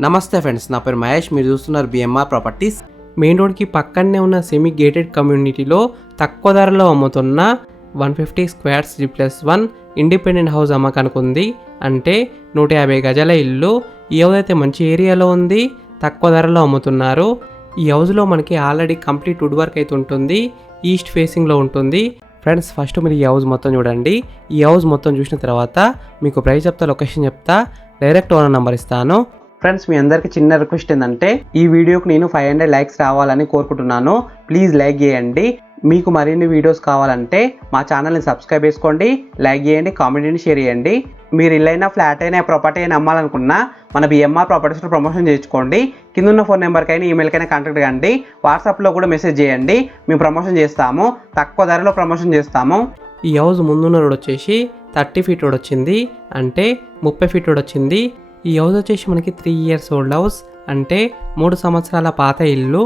నమస్తే ఫ్రెండ్స్, నా పేరు మహేష్. మీరు చూస్తున్నారు బిఎంఆర్ ప్రాపర్టీస్. మెయిన్ రోడ్కి పక్కనే ఉన్న సెమీ గేటెడ్ కమ్యూనిటీలో తక్కువ ధరలో అమ్ముతున్న 150 స్క్వేర్స్ G+1 ఇండిపెండెంట్ హౌస్ అమ్మకానికి ఉంది. అంటే 150 గజాల ఇల్లు. ఈ హౌస్ అయితే మంచి ఏరియాలో ఉంది, తక్కువ ధరలో అమ్ముతున్నారు. ఈ హౌస్లో మనకి ఆల్రెడీ కంప్లీట్ వుడ్ వర్క్ అయితే ఉంటుంది, ఈస్ట్ ఫేసింగ్లో ఉంటుంది. ఫ్రెండ్స్, ఫస్ట్ మీరు ఈ హౌస్ మొత్తం చూడండి. ఈ హౌస్ మొత్తం చూసిన తర్వాత మీకు ప్రైస్ చెప్తా, లొకేషన్ చెప్తా, డైరెక్ట్ ఓనర్ నెంబర్ ఇస్తాను. ఫ్రెండ్స్, మీ అందరికి చిన్న రిక్వెస్ట్ ఏంటంటే ఈ వీడియోకి నేను 500 లైక్స్ రావాలని కోరుకుంటున్నాను. ప్లీజ్ లైక్ చేయండి. మీకు మరిన్ని వీడియోస్ కావాలంటే మా ఛానల్ని సబ్స్క్రైబ్ చేసుకోండి, లైక్ చేయండి, కామెంట్ని షేర్ చేయండి. మీరు ఇల్లైనా ఫ్లాట్ అయినా ప్రాపర్టీ అయినా అమ్మాలనుకున్నా మన బిఎంఆర్ ప్రాపర్టీస్లో ప్రమోషన్ చేయించుకోండి. కింద ఉన్న ఫోన్ నెంబర్కైనా ఈమెయిల్కైనా కాంటాక్ట్ కండి. వాట్సాప్లో కూడా మెసేజ్ చేయండి, మేము ప్రమోషన్ చేస్తాము, తక్కువ ధరలో ప్రమోషన్ చేస్తాము. ఈ హౌస్ ముందున్న రోడ్ వచ్చేసి 30 ఫీట్ రోడ్ వచ్చింది, అంటే 30 ఫీట్ రోడ్ వచ్చింది. ఈ హౌస్ వచ్చేసి మనకి 3 ఇయర్స్ ఓల్డ్ హౌస్, అంటే 3 సంవత్సరాల పాత ఇల్లు.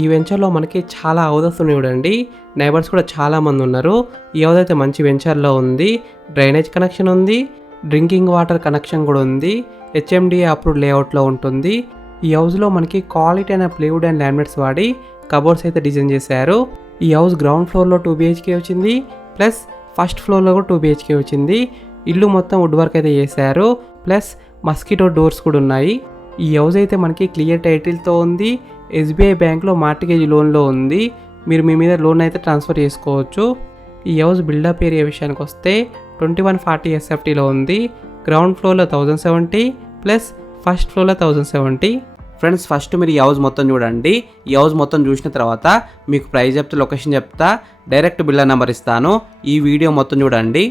ఈ వెంచర్లో మనకి చాలా హౌసెస్ ఉన్నాయి చూడండి. నైబర్స్ కూడా చాలా మంది ఉన్నారు. ఈ హౌస్ అయితే మంచి వెంచర్లో ఉంది. డ్రైనేజ్ కనెక్షన్ ఉంది, డ్రింకింగ్ వాటర్ కనెక్షన్ కూడా ఉంది. HMDA అప్రూవ్డ్ లేఅవుట్లో ఉంటుంది. ఈ హౌస్లో మనకి క్వాలిటీ అయిన ప్లేవుడ్ అండ్ లామినేట్స్ వాడి కబోర్డ్స్ అయితే డిజైన్ చేశారు. ఈ హౌస్ గ్రౌండ్ ఫ్లోర్లో 2 BHK వచ్చింది, ప్లస్ ఫస్ట్ ఫ్లోర్లో కూడా 2 BHK వచ్చింది. ఇల్లు మొత్తం వుడ్ వర్క్ అయితే చేశారు, ప్లస్ మస్కిటో డోర్స్ కూడా ఉన్నాయి. ఈ హౌస్ అయితే మనకి క్లియర్ టైటిల్తో ఉంది. SBI బ్యాంక్లో మార్టిగేజ్ లోన్లో ఉంది. మీరు మీ మీద లోన్ అయితే ట్రాన్స్ఫర్ చేసుకోవచ్చు. ఈ హౌస్ బిల్డప్ ఏరియా విషయానికి వస్తే 2140 SFTలో ఉంది. గ్రౌండ్ ఫ్లోర్లో 1070, ప్లస్ ఫస్ట్ ఫ్లోర్లో 1070. ఫ్రెండ్స్, ఫస్ట్ మీరు ఈ హౌస్ మొత్తం చూడండి. ఈ హౌస్ మొత్తం చూసిన తర్వాత మీకు ప్రైస్ చెప్తా, లొకేషన్ చెప్తా, డైరెక్ట్ బిల్డర్ నెంబర్ ఇస్తాను. ఈ వీడియో మొత్తం చూడండి.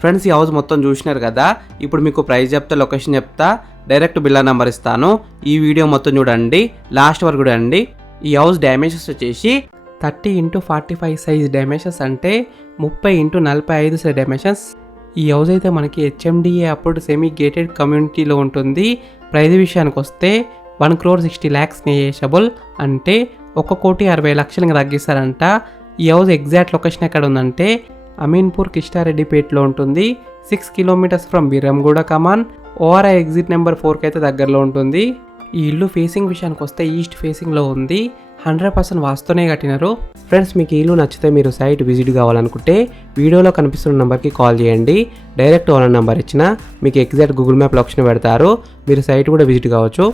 ఫ్రెండ్స్ ఈ హౌస్ మొత్తం చూసినారు కదా, ఇప్పుడు మీకు ప్రైస్ చెప్తా, లొకేషన్ చెప్తా, డైరెక్ట్ బిల్లా నెంబర్ ఇస్తాను. ఈ వీడియో మొత్తం చూడండి, లాస్ట్ వరకు చూడండి. ఈ హౌస్ డైమెన్షన్స్ వచ్చేసి 30x45 సైజ్ డైమెన్షన్స్, అంటే 30x45 సైజ్ డైమెన్షన్స్. ఈ హౌస్ అయితే మనకి HMDA అప్పుడు సెమీ గేటెడ్ కమ్యూనిటీలో ఉంటుంది. ప్రైస్ విషయానికి వస్తే 1,60,00,000 నెగోషియబుల్, అంటే 1,60,00,000 తగ్గిస్తారంట. ఈ హౌస్ ఎగ్జాక్ట్ లొకేషన్ ఎక్కడ ఉందంటే అమీన్పూర్ కిష్టారెడ్డిపేటలో ఉంటుంది. 6 kilometres from Beeramguda Kaman. ORI exit number 4కి అయితే దగ్గరలో ఉంటుంది. ఈ ఇల్లు ఫేసింగ్ విషయానికి వస్తే ఈస్ట్ ఫేసింగ్లో ఉంది. 100% వాస్తునే కట్టినారు. ఫ్రెండ్స్ మీకు ఈ ఇల్లు నచ్చితే మీరు సైట్ విజిట్ కావాలనుకుంటే వీడియోలో కనిపిస్తున్న నెంబర్కి కాల్ చేయండి. డైరెక్ట్ ఓనర్ నెంబర్ ఇచ్చిన మీకు ఎగ్జాక్ట్ గూగుల్ మ్యాప్ లొకేషన్ పెడతారు, మీరు సైట్ కూడా విజిట్ కావచ్చు.